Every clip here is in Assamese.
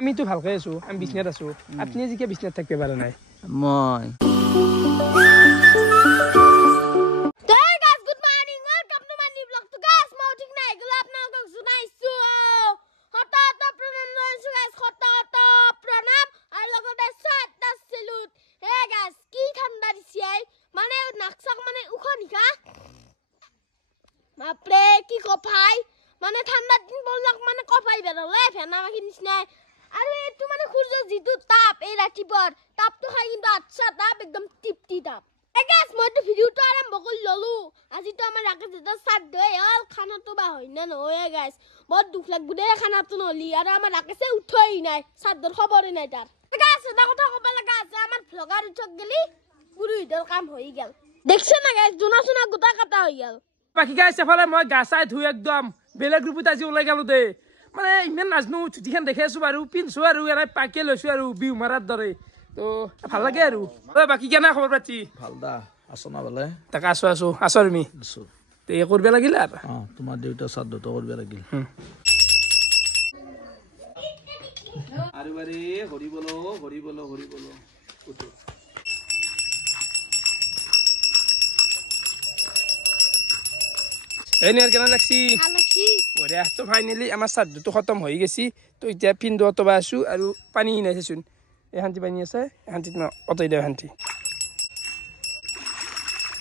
আমি তো ভালকৈ আছো আমি বিছনাত আছো আপনি আজি কি বিছনাত থাকতে পারে নাই মই বাপরে কি কফাই মানে ঠান্ডা দিন বললাক মানে কফাই বেরলে ফেনা মাখি নিছনাই আৰু এটো মানে সূৰ্য যিটো তাপ এই ৰাতিপুৱাৰ তাপটো খাই কিন্তু আচ্ছা তাপ একদম টিপটি তাপ গাইস মইতো ভিডিওটো আৰম্ভ কৰি ললো আজিতো আমাৰ ৰাকেশ দাদা শ্ৰাদ্ধ হল খানাটো বা হয় না নহয় গাইস বহুত দুখ লাগব দে খানাটো নলি আৰু আমাৰ ৰাকেশে উঠই নাই শ্ৰাদ্ধৰ খবৰে নাই তাৰ গাইস এটা কথা কব লাগা আছে আমাৰ ভ্লগাৰ উঠক গলি গুৰুইদৰ কাম হৈ গেল দেখছ না গাইস জোনা সোনা গোটা কাটা হৈ গেল বাকি গাইছ এফালে মই গা চাই ধুই একদম বেলেগ গ্ৰুপত আজি ওলাই গেলো দে মানে ইমান নাজনো ছুটিখন দেখি আছো বাৰু পিনছো আৰু এনে পাকে লৈছো আৰু বিহু মাৰাৰ দৰে তো ভাল লাগে আৰু বাকি কেনে খবৰ পাতি ভাল দা আছো না বলে তাকে আছো তুমি আছো তে কৰিব লাগিল আৰু তোমাৰ দেউতা শ্ৰাদ্ধটো কৰিব লাগিল আৰু বাৰে হৰি বলো উঠো এনে আৰ কেনা লাগছি ওৰে তো ফাইনালি আমাৰ শ্ৰাদ্ধটো খতম হয়ে গেছি তো এতিয়া পিন্ধো অতবা আছো আৰু পানী নাইছেচোন এখানটি পানী আছে এখানটি অতই দেও এখানটি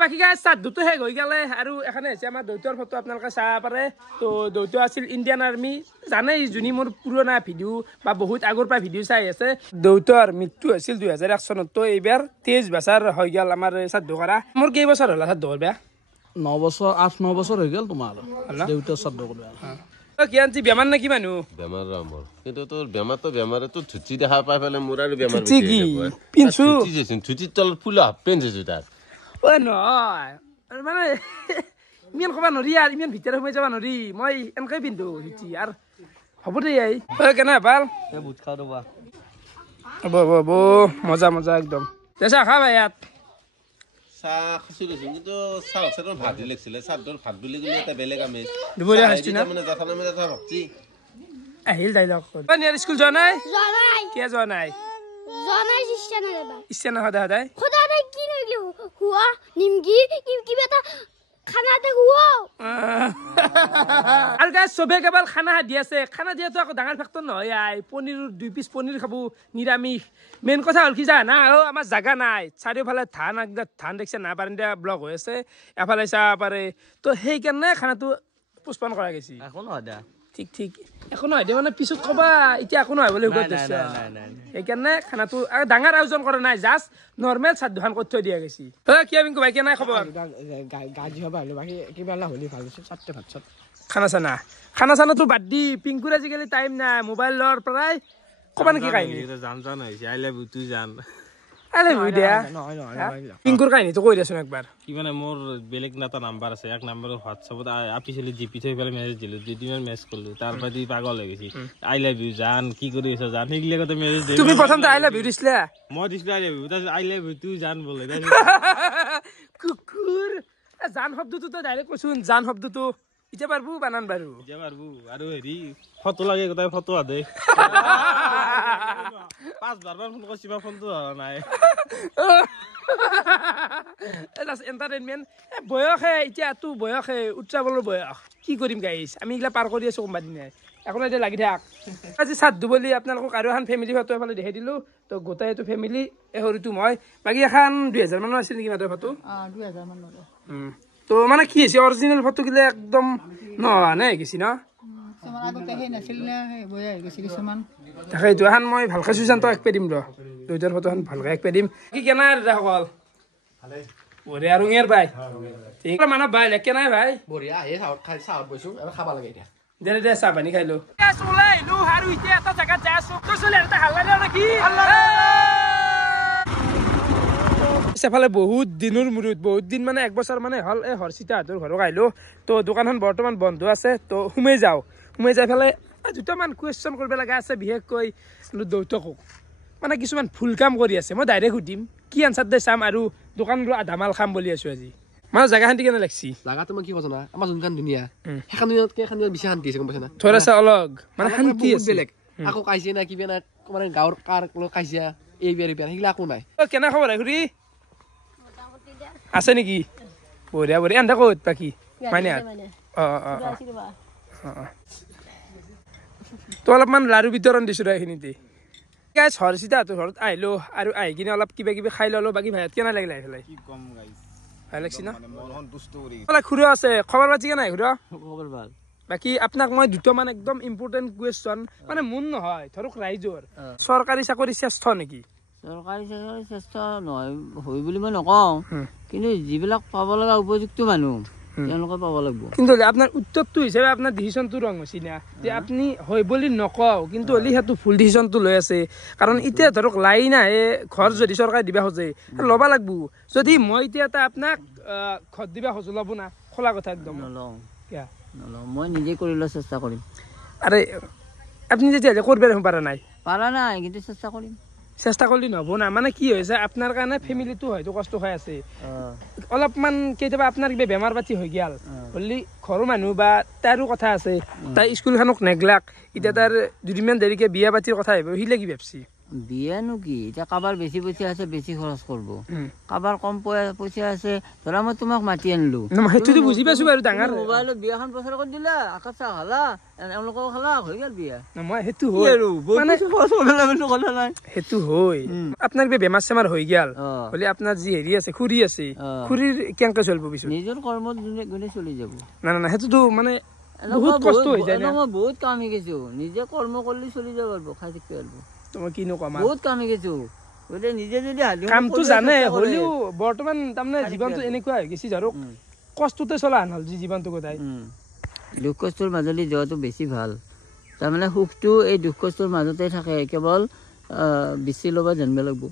বাকি গাইছ শ্রাদ্ধটো শেষ হৈ গেলে আৰু এখানে আছে আমাৰ দৌতৰ ফটো আপোনালোকে চাব পাৰে তো দৌতো আছিল ইণ্ডিয়ান আৰ্মি জানেই যোনি মোৰ পুৰণা ভিডিঅ' বা বহুত আগৰ পৰা ভিডিঅ' চাই আছে দৌতৰ মৃত্যু হৈছিল 2001 চনত তো এইবাৰ 23 বছৰ হৈ গেল আমাৰ শ্ৰাদ্ধ কৰা মোৰ কেই বছৰ হ'ল শ্ৰাদ্ধ কৰা 9 বছৰ 8-9 বছৰ হৈ গেল তোমাৰ দেউতা শ্ৰাদ্ধ কৰা কি আনছি বেমাৰ নাকি মানুহ বেমাৰ ৰামৰ কিন্তু তোৰ বেমাৰটো বেমাৰেতো থুচি দেখা পাই ফেলে মোৰ আৰু বেমাৰ থুচি কি পিনছু থুচি তল ফুল হাফ পেন্ট আছে তাৰ ও নহয় মানে ইমান কবা নৰি আৰু ইমান ভিতৰে সোমাই যাবা নৰি মই এনেকৈ পিন্ধো থুচি আৰু হ'ব দে আই কেনে ভাল বুট খাও ৰবা হ'ব মজা একদম দেছা খা ভাই ইয়াত চাহ খাইছিলো কিন্তু চাহ চাহৰ ভাত লাগিছিলে চাহৰ ভাত বুলি গ'লে এটা বেলেগ আমেজ দুপৰীয়া খাইছি না মানে যাতা নামে যাতা ভাবছি আহিল ডাইলগ নিয়াৰ স্কুল যোৱা নাই কিয় যোৱা নাই ইচ্ছা নাই সদায় কি নইলি হুৱা নিমকি বেটা খানা দে হুৱা আৰু গাইছ চবে কেৱল খানা দি আছে খানা দিয়াটো আকৌ ডাঙৰ ফেক্টৰ নহয় আই পনীৰ 2 পিচ পনীৰ খাব নিৰামিষ মেইন কথা হ'ল কি জানা আমাৰ জাগা নাই চাৰিওফালে ধান দেখছে না বাৰিন্দা ব্লক হৈ আছে এফালে চাব পাৰে তো সেইকাৰণে খানাটো পোষ্টপন কৰা গৈছে এখন নহয় দা ঠিক একো নহয় দে মানে পিছত কবা এতিয়া একো নহয় বুলি কৈছে সেইকাৰণে খানাটো ডাঙৰ আয়োজন কৰা নাই জাষ্ট নৰ্মেল শ্ৰাদ্ধখন কৰি থৈ দিয়া গৈছে কি পিংকু ভাই কেনে খবৰ গাজি হবা হলো বাকি কিবা হলি ভাল চাৰটে ভাত খানা চানাটো বাদ দি পিংকুৰ আজিকালি টাইম নাই মোবাইলৰ পৰাই কবা নেকি কাহিনী জান হৈছে আই লাভ ইউ তুই জান পিংকুৰ কাহিনীটো কৈ দিয়াচোন একবাৰ কি মানে মোৰ বেলেগ এটা নাম্বাৰ আছে এক নাম্বাৰত হোৱাটছআপত আপিছলি জিপি থৈ পেলাই মেছেজ দিলো দুদিনমান মেছেজ কৰিলো তাৰ পৰা দি পাগল হৈ গৈছি আই লাভ ইউ জান কি কৰি আছ জান সেইগিলাকতে মেছেজ দিলো তুমি প্ৰথমতে আই লাভ ইউ দিছিলা মই দিছিলো আই লাভ ইউ তাৰপিছত আই লাভ ইউ তুই জান বোলে কুকুৰ জান শব্দটো তো ডাইৰেক্ট কৈছোন জান শব্দটো এতিয়া পাৰবো বানান বাৰু আৰু হেৰি ফটো লাগে গোটাই ফটো আদে 5 বাৰমান ফোন কৰিছি বা ফোনটো ধৰা নাই এণ্টাৰটেইনমেণ্ট বয়সে এতিয়া তো বয়সে উৎসৱৰ বয়স কি কৰিম গাইছ আমি এইগিলা পাৰ কৰি আছো কোনোবা দিনাই এখন এতিয়া লাগি থাক আজি শ্ৰাদ্ধ বুলি আপোনালোকক আৰু এখন ফেমিলি ফটো এফালে দেখাই দিলো তো গোটাই এইটো ফেমিলি সৰুটো মই বাকী এখন 2000 মানৰ আছিল নেকি মাত্ৰ ফটো 2000 মান তো মানে কি হৈছে অৰিজিনেল ফটো গিলা একদম নাই গেছি ন তাকেইটো এখন মই ভালকৈ চুইজান তই একপে দিম ৰ দুইটাৰ ফটোখন ভালকৈ একপে দিম কি কেনা দাদাসকল বঢ়িয়া আৰু ইয়াৰ ভাই ঠিক মানৱ ভাই লেকে নাই ভাই বঢ়িয়া এই চাহত বৈছো এবাৰ খাবা লাগে এতিয়া দে চাহ পানী খাই লো ওলাই আহিলো আৰু এতিয়া এটা জেগাত যাই আছো তই চলি এটা হাল্লা দিয় নেকি সেফালে বহুত দিনৰ মূৰত বহুত দিন মানে 1 বছৰ মানে হল এই হৰচিতাহঁতৰ ঘৰক আহিলো তো দোকানখন বৰ্তমান বন্ধ আছে তো সোমাই যাই ফেলে দুটামান কুৱেশ্যন কৰিব লগা আছে বিশেষকৈ দৌতকক মানে কিছুমান ভুল কাম কৰি আছে মই ডাইৰেক্ট সুধিম কি আনচাৰ দে চাম আৰু দোকানটো আধা মাল খাম বুলি আছো আজি মানে জাগাখান কেনে লাগছি জাগাটো মই কি কৈছ না আমাৰ যোনখান ধুনীয়া সেইখান দুনিয়াতকে এখন বেছি শান্তি আছে গম পাইছা না থোৰাছা অলগ মানে শান্তি আছে বেলেগ আকৌ কাইছে না কিবা না মানে গাঁৱৰ কাৰ লগত কাইছা এই বিয়াৰ সেইগিলা একো নাই কেনে খবৰ খুৰী আছে নেকি বঢ়িয়া বঢ়িয়া আন্ধা ক'ত বাকী মানে তো অলপমান লাৰু বিতৰণ দিছো এইখিনিতে গাইছ হৰচিতাহঁতৰ ঘৰত আহিলো আৰু আহি কিনে অলপ কিবা কিবি খাই ললো বাকী ভাইত কেনে লাগিলে আহি পেলাই ভাল লাগছি না খুড়ো আছে খবৰ পাতি কেনে খুড়ো খবৰ ভাল বাকী আপোনাক মই দুটামান একদম ইম্পৰ্টেণ্ট কুৱেশ্যন মানে মোৰ নহয় ধৰক ৰাইজৰ চৰকাৰী চাকৰি শ্ৰেষ্ঠ নেকি চৰকাৰী চাকৰি শ্ৰেষ্ঠ নহয় হয় বুলি মই নকওঁ কিন্তু যিবিলাক পাব লগা উপযুক্ত মানুহ তেওঁলোকে পাব লাগিব কিন্তু আপোনাৰ উত্তৰটো হিচাপে আপোনাৰ ডিচিশ্যনটো ৰং হৈছে না যে আপুনি হয় বুলি নকওঁ কিন্তু হ'লে সেইটো ভুল ডিচিশ্যনটো লৈ আছে কাৰণ এতিয়া ধৰক লাইন আহে ঘৰ যদি চৰকাৰে দিবা খোজে ল'ব লাগিব যদি মই এতিয়া এটা আপোনাক ঘৰ দিবা খোজো ল'ব না খোলা কথা একদম নলওঁ মই নিজে কৰিবলৈ চেষ্টা কৰিম আৰে আপুনি যেতিয়া কৰিব পৰা নাই কিন্তু চেষ্টা কৰিম চেষ্টা কৰিলে নহ'ব না মানে কি হৈছে আপোনাৰ কাৰণে ফেমিলিটো হয়তো কষ্ট হৈ আছে অলপমান কেতিয়াবা আপোনাৰ কিবা বেমাৰ পাতি হৈ গ'ল হ'লে ঘৰৰ মানুহ বা তাৰো কথা আছে তাই স্কুলখনক নেগলাক এতিয়া তাৰ দুদিনমান দেৰিকে বিয়া পাতিৰ কথা আহিব সিলে কি ভাবছি বিয়ানো কি এতিয়া কাৰোবাৰ বেছি পইচা আছে বেছি খৰচ কৰিব কাৰোবাৰ কম পইচা আছে ধৰা মই তোমাক মাতি আনিলো সেইটোতো বুজি পাইছো বাৰু ডাঙৰ মোবাইলত বিয়াখন প্ৰচাৰ কৰি দিলা আকাশ চাহ খালা এওঁলোকক খালা হৈ গ'ল বিয়া মই সেইটো হয় সেইটো হয় আপোনাৰ কিবা বেমাৰ চেমাৰ হৈ গ'ল হ'লে আপোনাৰ যি হেৰি আছে খুৰী আছে খুৰীৰ কেনেকে চলিব পিছত নিজৰ কৰ্মত গুণে চলি যাব না সেইটোতো মানে বহুত কষ্ট হৈ যায় না মই বহুত কাম শিকিছো নিজে কৰ্ম কৰিলে চলি যাব পাৰিব খাই থাকিব পাৰিব মই কিনো কম বহুত কাম শিকিছো নিজে যদি কামটো জানে হ'লেও বৰ্তমান তাৰমানে জীৱনটো এনেকুৱা হৈ গৈছে ধৰক কষ্টতে চলা হ'ল জীৱনটো গোটাই দুখ কষ্টৰ মাজেদি যোৱাটো বেছি ভাল তাৰমানে সুখটো এই দুখ কষ্টৰ মাজতে থাকে কেৱল বেছি ল'ব জানিব লাগিব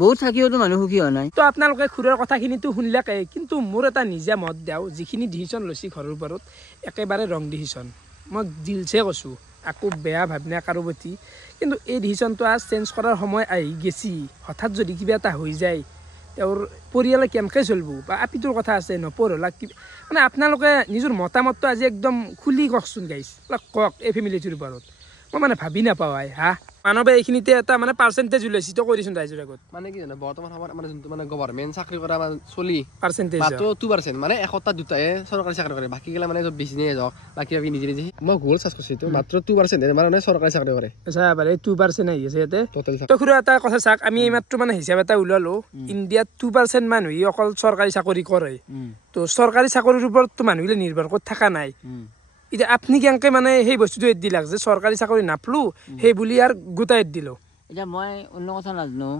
বহুত থাকিওতো মানুহ সুখী হোৱা নাই তো আপোনালোকে খুৰৰ কথাখিনিতো শুনিলাকে কিন্তু মোৰ এটা নিজা মত দিওঁ যিখিনি ডিচিশ্যন লৈছে ঘৰৰ ওপৰত একেবাৰে ৰং ডিচিশ্যন মই দিলছে কৈছোঁ আকৌ বেয়া ভাবনা কাৰো প্ৰতি কিন্তু এই ডিচিশ্যনটো আজ চেঞ্জ কৰাৰ সময় আহি গেছি হঠাৎ যদি কিবা এটা হৈ যায় তেওঁৰ পৰিয়ালে কেনেকৈ চলিব বা আপিটোৰ কথা আছে নপঢ়লা মানে আপোনালোকে নিজৰ মতামতটো আজি একদম খুলি কওকচোন গাইছ কওক এই ফেমিলিটোৰ ওপৰত মই মানে ভাবি নাপাওঁ মানৱে এইখিনিতে এটা মানে পাৰ্চেণ্টেজ ওলাইছে তো কৈ দিছোন ৰাইজৰ আগত মানে কি জানো বৰ্তমান সময়ত মানে যোনটো মানে গভৰ্ণমেণ্ট চাকৰি কৰা মানে চলি পাৰ্চেণ্টেজ মাত্ৰ 2% মানে এশটা দুটাহে চৰকাৰী চাকৰি কৰে বাকীগিলা মানে বিজনেছ হওক বাকী নিজে নিজে মই গুগল চাৰ্চ কৰিছোঁ মাত্ৰ 2% মানে চৰকাৰী চাকৰি কৰে আচ্ছা বাৰু 2% আহি আছে ইয়াতে তো খুৰা এটা কথা চাওক আমি এইমাত্ৰ মানে হিচাপ এটা ওলালো ইণ্ডিয়াত 2% মানুহে অকল চৰকাৰী চাকৰি কৰে তো চৰকাৰী চাকৰিৰ ওপৰততো মানুহবিলাক নিৰ্ভৰ কৰি থকা নাই এতিয়া আপুনি কেনেকৈ মানে সেই বস্তুটো এৰি দিলাক যে চৰকাৰী চাকৰি নাপলো সেই বুলি আৰু গোটাই এৰি দিলোঁ এতিয়া মই অন্য কথা নাজানো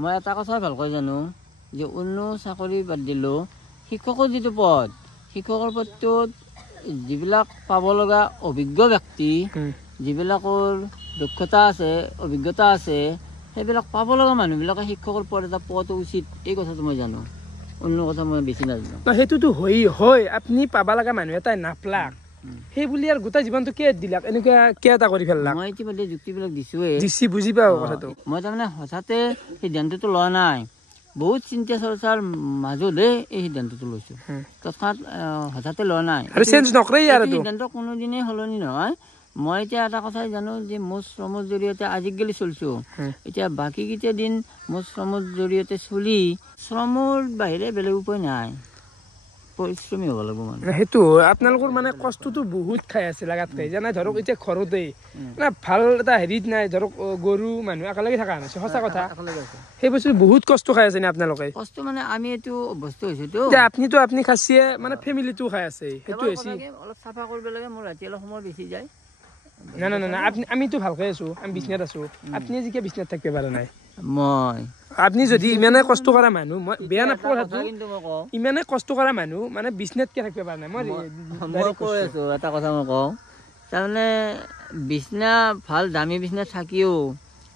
মই এটা কথাই ভালকৈ জানো যে অন্য চাকৰি বাদ দিলোঁ শিক্ষকৰ যিটো পদ শিক্ষকৰ পদটোত যিবিলাক পাব লগা অভিজ্ঞ ব্যক্তি যিবিলাকৰ দক্ষতা আছে অভিজ্ঞতা আছে সেইবিলাক পাব লগা মানুহবিলাকে শিক্ষকৰ পদ এটা পোৱাটো উচিত এই কথাটো মই জানো অন্য কথা মই বেছি নাজানো সেইটোতো হয় আপুনি পাব লগা মানুহ এটাই নাপলাক সেই বুলি আৰু গোটেই জীৱনটো কিয় দিলাক এনেকুৱা কিয় এটা কৰি পেলাক মই ইতিমধ্যে যুক্তিবিলাক দিছোঁৱেই দিছি বুজি পাওঁ কথাটো মই তাৰমানে হঠাতে সিদ্ধান্তটো লোৱা নাই বহুত চিন্তা চৰ্চাৰ মাজতে এই সিদ্ধান্তটো লৈছোঁ তৎক্ষণাত হঠাতে লোৱা নাই সিদ্ধান্ত কোনোদিনেই সলনি নহয় মই এতিয়া এটা কথাই জানো যে মোৰ শ্ৰমৰ জৰিয়তে আজিকালি চলিছোঁ এতিয়া বাকীকেইটা দিন মোৰ শ্ৰমৰ জৰিয়তে চলি শ্ৰমৰ বাহিৰে বেলেগ উপায় নাই পৰিশ্ৰমী হ'ব লাগিব মানে সেইটো আপোনালোকৰ মানে কষ্টটো বহুত খাই আছে লাগাতকৈ জানাই ধৰক এতিয়া ঘৰতে মানে ভাল এটা হেৰিত নাই ধৰক গৰু মানুহ একেলগে থকা নাছে সঁচা কথা সেই বস্তু বহুত কষ্ট খাই আছে নে আপোনালোকে কষ্ট মানে আমি এইটো অৱস্থা হৈছেতো আপুনিতো আপুনি খাচিয়ে মানে ফেমিলিটো খাই আছে সেইটো হৈছে অলপ চাফা কৰিব লাগে মোৰ ৰাতি অলপ সময় বেছি যায় না আমিতো ভালকৈ আছো আমি বিচনাত আছো আপুনি আজি কিয় বিচনাত থাকিব পৰা নাই মই আপুনি যদি ইমানে কষ্ট কৰা মানুহ মই বেয়া নাপাওঁ ইমানে কষ্ট কৰা মানুহ মানে বিচনাত কিয় থাকিব পৰা নাই মই কৈ আছো এটা কথা মই কওঁ তাৰমানে বিচনা ভাল দামী বিচনা থাকিও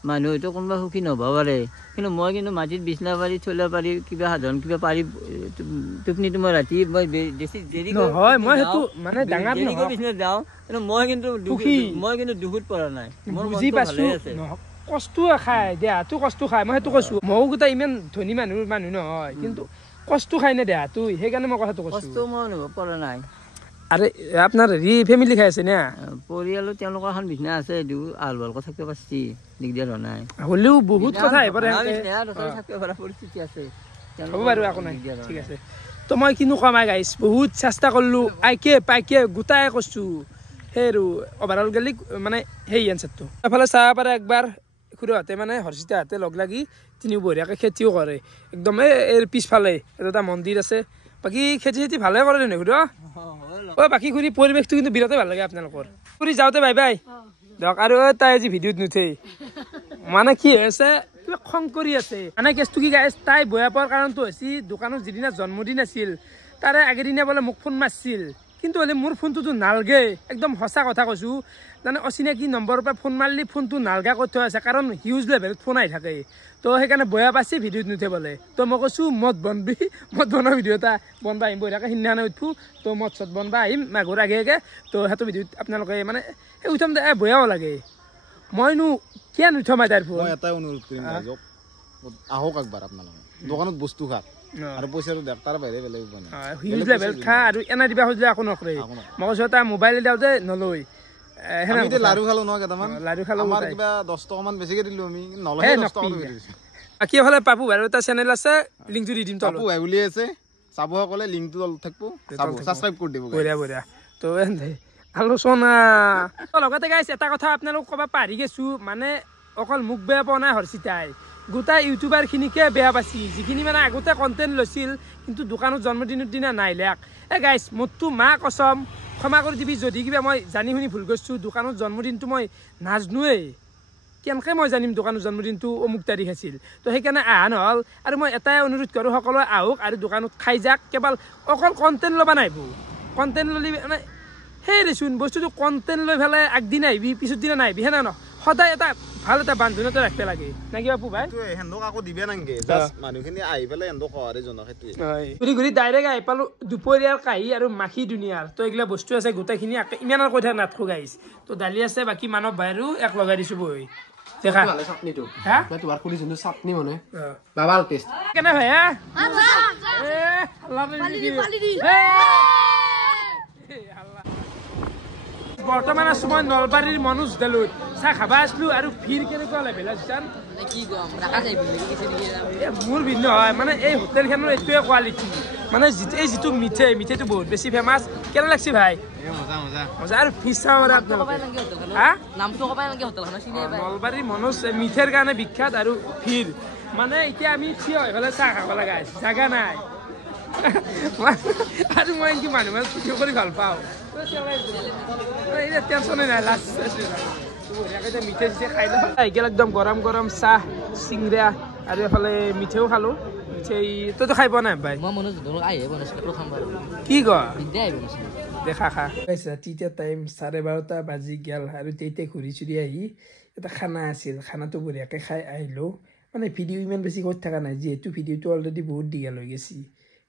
মানুহ হয়তো কোনোবা সুখী নহ'ব পাৰে কিন্তু মই কিন্তু মাটিত বিচনা পাৰি থ'লে পাৰি কিবা সাধাৰণ কিবা পাৰি টোপনিটো মই ৰাতি মই বেছি দেৰি নহয় মই সেইটো মানে ডাঙৰ বিচনাত যাওঁ কিন্তু মই কিন্তু দুখত পৰা নাই বুজি পাইছোঁ কষ্ট খায় দেহাটো কষ্ট খায় মই সেইটো কৈছোঁ ময়ো গোটেই ইমান ধনী মানুহ নহয় কিন্তু কষ্ট খাই নে দেহাটো সেইকাৰণে মই কথাটো কৈছোঁ কষ্ট মই অনুভৱ কৰা নাই আৰে আপোনাৰ হেৰি ফেমিলি খাই আছে না পৰিয়ালো তেওঁলোকৰ এখন বিছনা আছে আল বালকৈ থাকিব পাৰছি দিগদাৰ হোৱা নাই হ'লেও বহুত কথা আহি পৰে থাকিব পৰা পৰিস্থিতি আছে হ'ব বাৰু একো নাই ঠিক আছে তো মই কিনো কম গাইছ বহুত চেষ্টা কৰিলোঁ পাইকে গোটাই কৈছোঁ সেই আৰু অভাৰঅল গেলি মানে সেই এনচাৰটো এফালে চাব পাৰে একবাৰ খুড়াহঁতে মানে হৰ্ষিতাহঁতে লগ লাগি তিনিও বঢ়িয়াকৈ খেতিও কৰে একদম এই পিছফালে এটা মন্দিৰ আছে বাকী খেতি ভালে কৰে নে খুড়া বাকী ঘূৰি পৰিৱেশটো কিন্তু বিৰাটেই ভাল লাগে আপোনালোকৰ ঘূৰি যাওঁতে বাই বাই দিয়ক আৰু তাই আজি ভিডিঅ'ত নুঠে মানে কি হৈছে কিবা খং কৰি আছে মানে কেছটো কি গাইছ তাই বেয়া পোৱাৰ কাৰণটো হৈছে দোকানত যিদিনা জন্মদিন আছিল তাৰে আগেদিনা বোলে মোক ফোন মাৰিছিল কিন্তু হ'লে মোৰ ফোনটোতো নালগে একদম সঁচা কথা কৈছোঁ মানে অচিনাকি নম্বৰৰ পৰা ফোন মাৰিলে ফোনটো নালগা কৰি থোৱা আছে কাৰণ হিউজ লেভেলত ফোন আহি থাকে তো সেইকাৰণে বেয়া পাইছে ভিডিঅ'ত নুঠে বোলে তো মই কৈছোঁ মদ বনোৱা ভিডিঅ' এটা বনবা আহিম বঢ়িয়াকৈ সিদিনাখনে উঠোঁ তো মদ চদ বনবা আহিম মাঘৰ আগে তো সেইটো ভিডিঅ'ত আপোনালোকে মানে সেই উঠাম দে বেয়াও লাগে মইনো কিয় নুঠাম তাইৰ ফোন এটাই অনুৰোধ কৰিম ৰাইজক আহক একবাৰ আপোনালোকে দোকানত বস্তু খাক আৰু পইচাটো দেখ তাৰ বাহিৰে বেলেগ হিউজ লেভেল খা আৰু এনে দিবা খুজিলে একো নকৰে মই কৈছোঁ এটা মোবাইল দিওঁ যে নলয় লাৰু খালো ন কেইটামান লাৰু খালো কিবা 10 টকামান বেছিকে দিলো আমি নলহে 10 টকা বাকী এফালে পাপু বাৰু এটা চেনেল আছে লিংকটো দি দিম পাপু ভাই বুলি আছে চাবসকলে লিংকটো তলত থাকিব সাবস্ক্ৰাইব কৰি দিব বঢ়িয়া তো আলোচনা লগতে গাইছ এটা কথা আপোনালোক ক'ব পাহৰি গৈছোঁ মানে অকল মোক বেয়া পোৱা নাই হৰ্ষিতাই গোটেই ইউটিউবাৰখিনিকে বেয়া পাইছি যিখিনি মানে আগতে কণ্টেণ্ট লৈছিল কিন্তু দোকানত জন্মদিনৰ দিনা নাহিলাক গাইছ মোৰতো মা কচম ক্ষমা কৰি দিবি যদি কিবা মই জানি শুনি ভুল কৰিছোঁ দোকানত জন্মদিনটো মই নাজানোৱেই কেনেকৈ মই জানিম দোকানৰ জন্মদিনটো অমুক তাৰিখ আছিল তো সেইকাৰণে অহা নহ'ল আৰু মই এটাই অনুৰোধ কৰোঁ সকলোৱে আহক আৰু দোকানত খাই যাওক কেৱল অকল কণ্টেণ্ট ল'ব নাহিব কণ্টেণ্ট ল'লে মানে সেই দেচোন বস্তুটো কণ্টেণ্ট লৈ পেলাই আগদিনা আহিবি পিছত দিনা নাহিবি সেনে ন সদায় এটা ভাল এটা বান্ধোনতে ৰাখিব লাগে নে কি বাপু ভাই হেন্দক আকৌ দিবে নাংগে জাষ্ট মানুহখিনি আহি পেলাই হেন্দক সহাৰে জনক সেইটোৱে ঘূৰি ডাইৰেক্ট আহি পালোঁ দুপৰীয়াৰ কাঁহী আৰু মাখি দুনিয়াৰ তো এইগিলা বস্তু আছে গোটেইখিনি ইমান আৰু কৈ থাক নাথাকো গাইছ তো দালি আছে বাকী মানৱ ভাইৰো এক লগাই দিছোঁ বহি দেখা চাটনিটো হা তোমাৰ খুলি যোনটো চাটনি মানে বাবাল টেষ্ট কেনে ভাই হা বৰ্তমান আছো মই নলবাৰীৰ মনোজ দালত চাহ খাবা আছিলোঁ আৰু ভিৰ কেনেকুৱা লেভেল আছে মোৰ ভিন্ন হয় মানে এই হোটেলখনৰ এইটোৱে কোৱালিটি মানে এই যিটো মিঠেইটো বহুত বেছি ফেমাছ কেনে লাগছে ভাই মজা আৰু ফিজ চাব নলবাৰীৰ মনোজ মিঠেৰ কাৰণে বিখ্যাত আৰু ভিৰ মানে এতিয়া আমি থিয় হৈ পেলাই চাহ খাব লগা জাগা নাই আৰু মই এনেকৈ মানুহ ভিডিঅ' কৰি ভাল পাওঁ টেনশ্যনে নাই লাষ্ট মিঠাই চিঠাই খাই লওঁ আহিগেল একদম গৰম গৰম চাহ চিংৰা আৰু এফালে মিঠাইও খালোঁ মিঠাই তইতো খাই পোৱা নাই ভাই কি ক দেখা খা তেতিয়া টাইম 12:30 বাজি গেল আৰু তেতিয়া ঘূৰি চুৰি আহি এটা খানা আছিল খানাটো বঢ়িয়াকৈ খাই আহিলোঁ মানে ভিডিঅ' ইমান বেছি কৰি থকা নাই যিহেতু ভিডিঅ'টো অলৰেডি বহুত দীঘল হৈ গৈছে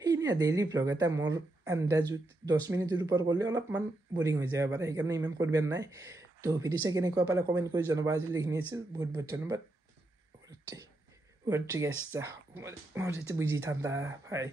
সেইদিনা ডেইলি ভ্লগ এটা মোৰ আন্দাজত 10 মিনিটৰ ওপৰ কৰিলে অলপমান বৰিং হৈ যাব পাৰে সেইকাৰণে ইমান কৰিব নাই তো ভিডিঅ' চাই কেনেকুৱা পালে কমেণ্ট কৰি জনাবা আজিলৈ এইখিনি আছিল বহুত বহুত ধন্যবাদ ঠিক আছে বুজি ঠাণ্ডা ভাই